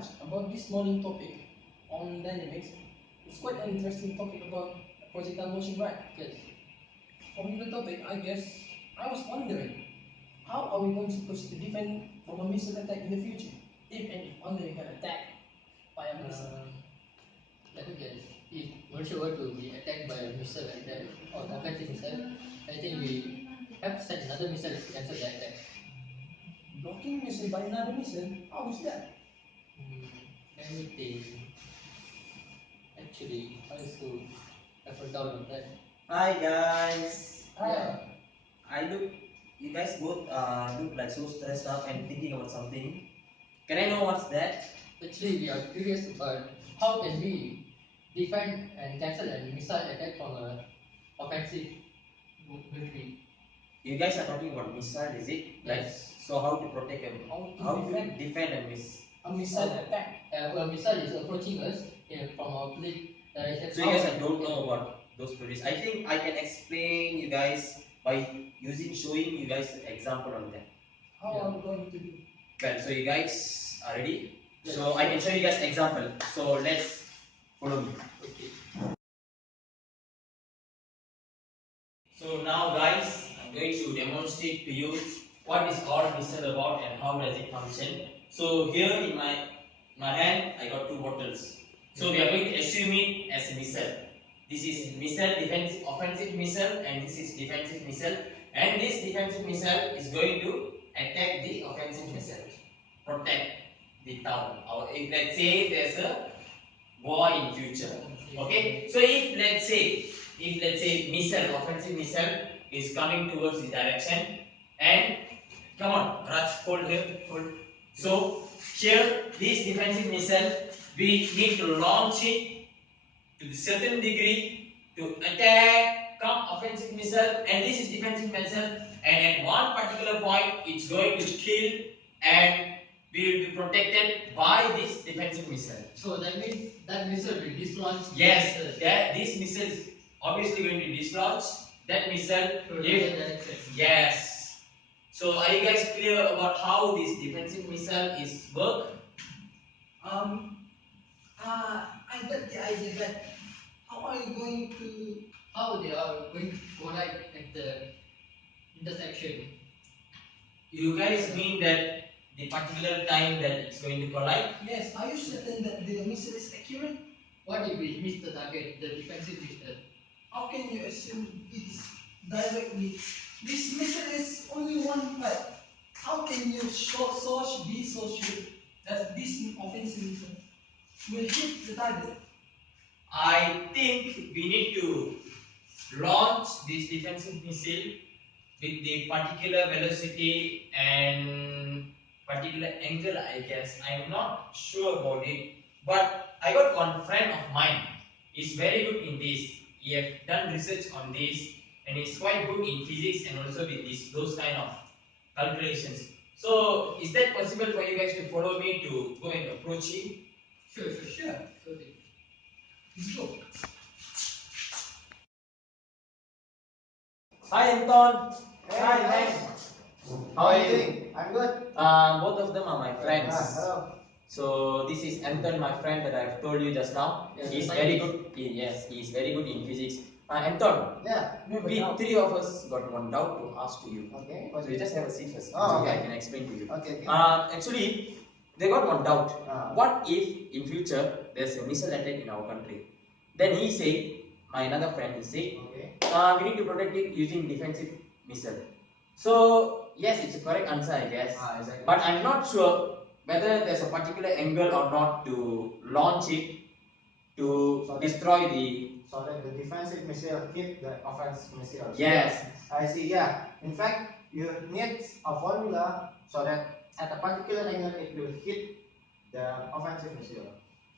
much about this morning topic on dynamics. It's quite an interesting topic about projectile motion, right? Because from the topic, I guess I was wondering how are we going to defend from a missile attack in the future, if and if only we get attacked by a missile. Let me guess. If Malaysia were to be attacked by a missile attack or offensive missile, I think we have to send another missile to answer the attack. Blocking missile by another missile? How is that? Let me think. Actually, I also have a doubt on that. Hi guys. Yeah. You guys both look like so stressed up and thinking about something. Can I know what's that? Actually, we are curious about how can we defend and cancel a missile attack from an offensive military. You guys are talking about missile, is it? Yes. So how to protect how to defend a missile attack? A missile is approaching us from our opposite direction. So you guys don't know about those stories. I think I can explain you guys by showing you guys an example on that. How are we going to do? Well, so you guys are ready? Yes. So I can show you guys example. So let's follow me. Okay. So now guys, I'm going to demonstrate to you what is our missile about and how does it function. So here in my hand, I got two bottles. So we are going to assume it as a missile. This is missile, defensive, offensive missile, and this is defensive missile. And this defensive missile is going to attack the offensive missile, protect the town. Or if let's say there's a war in future. Okay. So if let's say missile, offensive missile is coming towards the direction, and come on, Raj, hold here, hold. So here, this defensive missile, we need to launch it to a certain degree to attack, come offensive missile, and this is defensive missile, and at one particular point, it's going to kill, and we will be protected by this defensive missile. So that means that missile will dislodge. Yes, this missile is obviously going to dislodge that missile. Yes. So are you guys clear about how this defensive missile is work? I got the idea that how are you going to they are going to collide at the intersection. You guys mean that the particular time that it's going to collide? Yes, are you certain that the missile is accurate? What if we miss the target, the defensive missile? How can you assume it's directly? This missile is only one type. How can you be so sure that this offensive missile will hit the target? I think we need to launch this defensive missile with the particular velocity and particular angle, I guess. I'm not sure about it, but I got one friend of mine. He's very good in this. He have done research on this, and he's quite good in physics and also with those kind of calculations. So, is that possible for you guys to follow me to go and approach him? Sure. Let's go. Hi Anton. Hi, man. How are you doing? I'm good. Both of them are my friends. Hello. So this is Anton, my friend that I've told you just now. Yes, he's very good. Yes, he's very good in physics. Anton. Yeah. We three of us got one doubt to ask to you. Okay. So you just have a seat first. Oh, okay. okay. I can explain to you. Okay. Actually, they got one doubt. What if in future there's a missile attack in our country? Then he said, my another friend, he said, we need to protect it using defensive missile. So yes, it's a correct answer, I guess. Exactly. But I'm not sure whether there's a particular angle or not to launch it to destroy the. So that the defensive missile hit the offensive missile. Yes. I see. Yeah. In fact, you need a formula so that at a particular angle it will hit the offensive missile.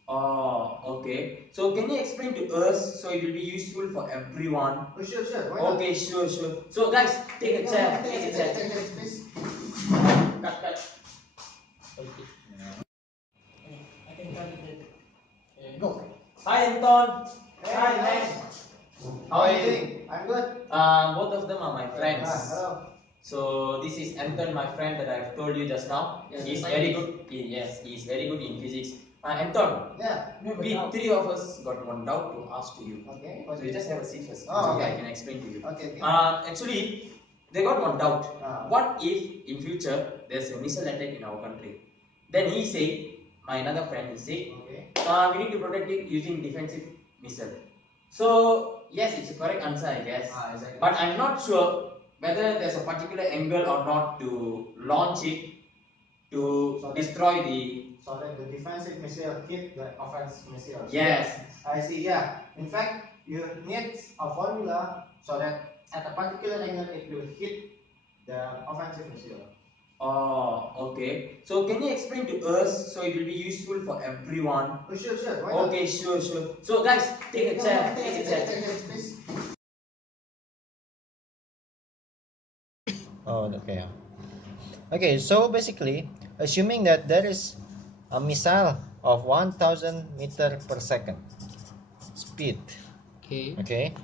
Oh, okay. So can you explain to us so it will be useful for everyone? Oh, sure. Okay, sure. So guys, take a chair. Take a chair. Please. Cut. Okay. I can cut it. Go. Hi Anton. Hi, man. How are you doing? I'm good. Both of them are my friends. Hello. So this is Anton, my friend that I've told you just now. Yeah, He's the very scientist. good. Yes, he's very good in physics. Anton, Yeah. we three of us got one doubt to ask to you. Okay. So you just have a seat first. Oh, So okay. I can explain to you. Okay. Actually, they got one doubt. Ah. What if in future there's a missile attack in our country? Then he said, my another friend, he said, Okay. we need to protect it using defensive missile. So yes, it's a correct answer, I guess. Exactly. But I'm not sure whether there's a particular angle or not to launch it to destroy the. So that the defensive missile hit the offensive missile. Yes. I see. Yeah. In fact, you need a formula so that at a particular angle it will hit the offensive missile. Oh, okay. So can you explain to us so it will be useful for everyone? Oh, sure. Why not? Okay, sure. So guys, take a chair. Take a chair. Please. Oh, okay. Okay, so basically, assuming that there is a missile of 1000 meter per second speed, Okay. okay,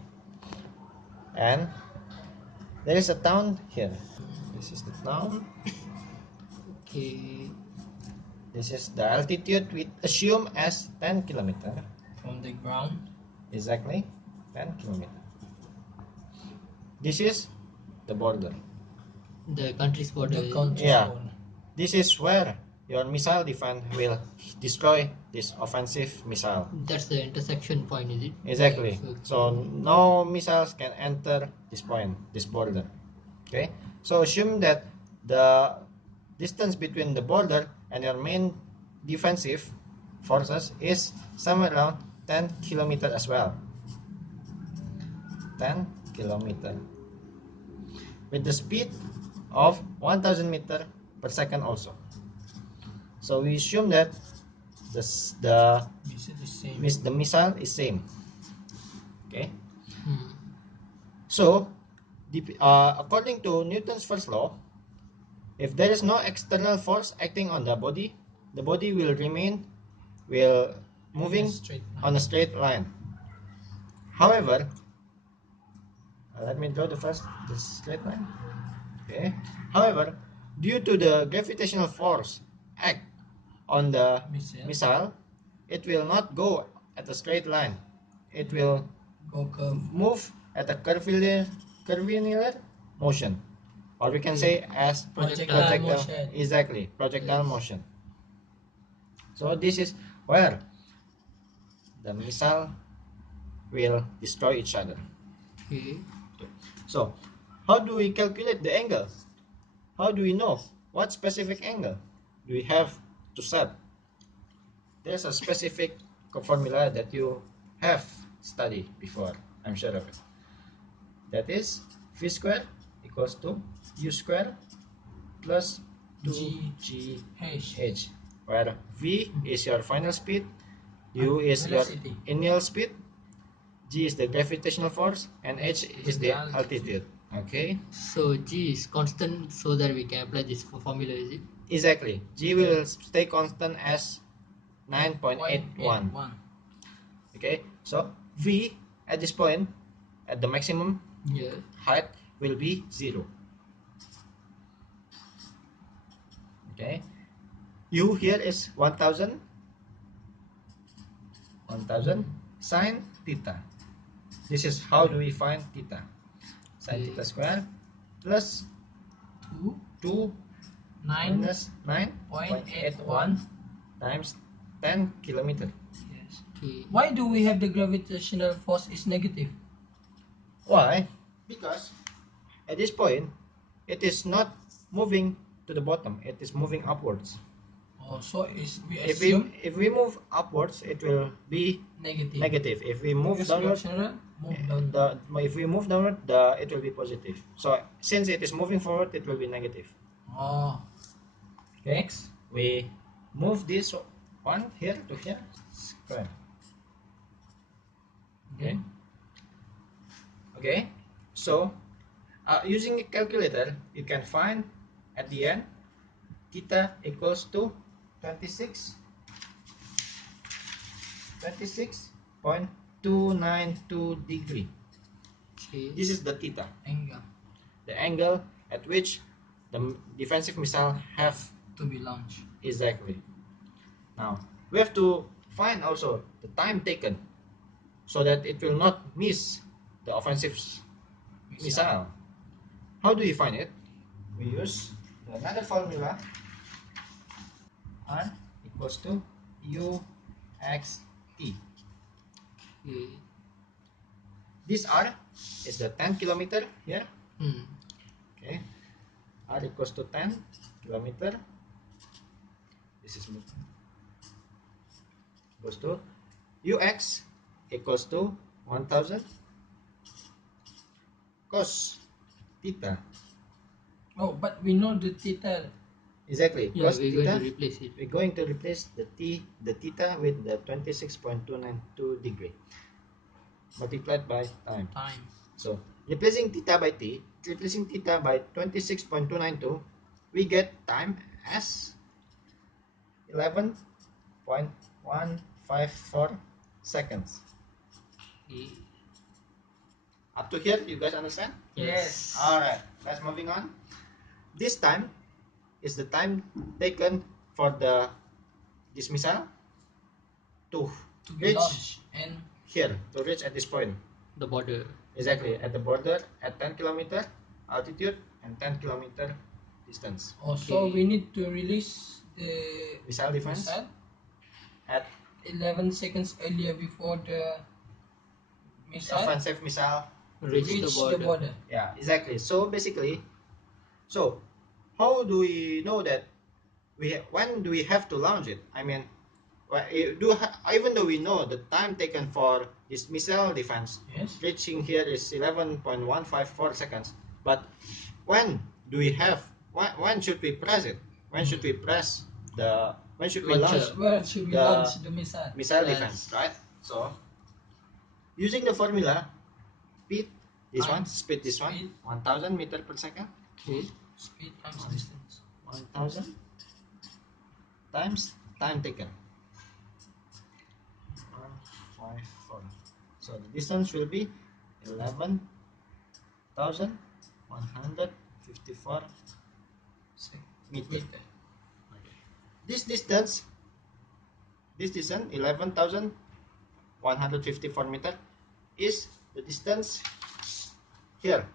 and there is a town here. This is the town. Okay. This is the altitude we assume as 10 kilometer. From the ground. Exactly, 10 kilometer. This is the border. The country's border. The country's Yeah. border. This is where your missile defense will destroy this offensive missile. That's the intersection point, is it? Exactly. Okay. So no missiles can enter this point, this border. Okay. So assume that the distance between the border and your main defensive forces is somewhere around 10 kilometer as well. 10 kilometer. With the speed of 1000 meter per second also. So we assume that the missile is same. Okay. So according to Newton's first law, if there is no external force acting on the body will moving on a straight line. However, let me draw the straight line. Okay. However, due to the gravitational force act on the missile, it will not go at a straight line. It will move at a curvilinear motion, or we can say as Projectile motion. Exactly, projectile motion. So this is where the missile will destroy each other. Okay. So how do we calculate the angle? How do we know what specific angle do we have to set? There's a specific formula that you have studied before, I'm sure of it. That is v square equals to u square plus 2gh, where v is your final speed, u is your initial speed, g is the gravitational force, and h is the altitude. Okay. So G is constant, so that we can apply this formula, is it? Exactly. G will stay constant as 9.81. Okay. So v at this point, at the maximum height, will be 0. Okay. U here is 1000 sine theta. This is how do we find theta? Sine theta square plus 2 minus 9.81 times 10 kilometer. Yes. Okay. Why do we have the gravitational force is negative? Why? Because at this point, it is not moving to the bottom, it is moving upwards. Oh, so we If assume we move upwards, it will be negative. If we move downwards, if we move downward, it will be positive. So since it is moving forward, it will be negative. Oh. Okay. Next. We move this one here to here, square. Okay. Okay. So using a calculator, you can find at the end theta equals to 26.292 degree. Okay. This is the theta, Angle. the angle at which the defensive missile have To be launched. exactly. Now we have to find also the time taken so that it will not miss the offensive missile. How do you find it? We use another formula. R equals to UXT. Okay. This R is the 10 kilometer here. Okay. R equals to 10 kilometer. This is equals to UX equals to 1000 cos theta. Oh, but we know the theta. Exactly. Yeah, Cos we're theta. going to replace it. We're going to replace the theta with the 26.292 degree multiplied by time. So replacing theta by 26.292, we get time as 11.154 seconds. Okay. Up to here, you guys understand? Yes. Alright, let's moving on. This time is the time taken for this missile to To be reach launched and here, to reach at this point. The border. Exactly, at the border at 10 kilometer altitude and 10 kilometer distance. also Okay. we need to release the Missile defense missile at 11 seconds earlier before the missile offensive missile. Reach the border. Yeah, exactly. So basically, so how do we know that when do we have to launch it? I mean, even though we know the time taken for this missile defense Yes. reaching here is 11.154 seconds, but when do we have? When should we press it? When should we press the? When should we Launcher. launch Where should we The launch the missile? missile Yes. defense? Right. So using the formula, speed this one, Times speed this one, speed. 1000 meter per second. Okay. Speed times distance. 1000 times time taken. 154. So the distance will be 11,154 meters. This distance 11,154 meter is the distance here.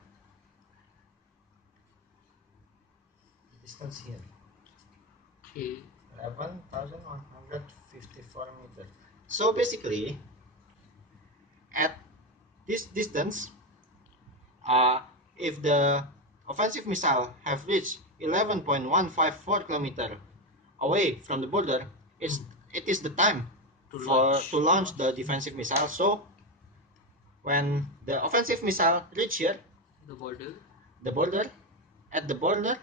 The distance here. Okay. 11,154 meters. So basically, at this distance, if the offensive missile have reached 11.154 kilometer away from the border, it is the time to launch the defensive missile. So when the offensive missile reach here, The border. the border, at the border,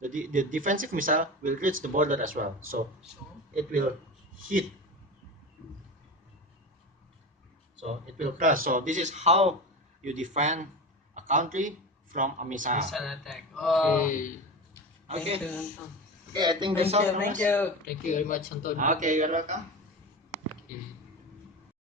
the defensive missile will reach the border as well. So it will hit. So it will crash. So this is how you defend a country from a missile. Missile attack. Okay. Okay. Thank you, Anton. Okay, I think that's all from us. Thank you. Thank you very much, Anton. Okay, you're welcome. Okay.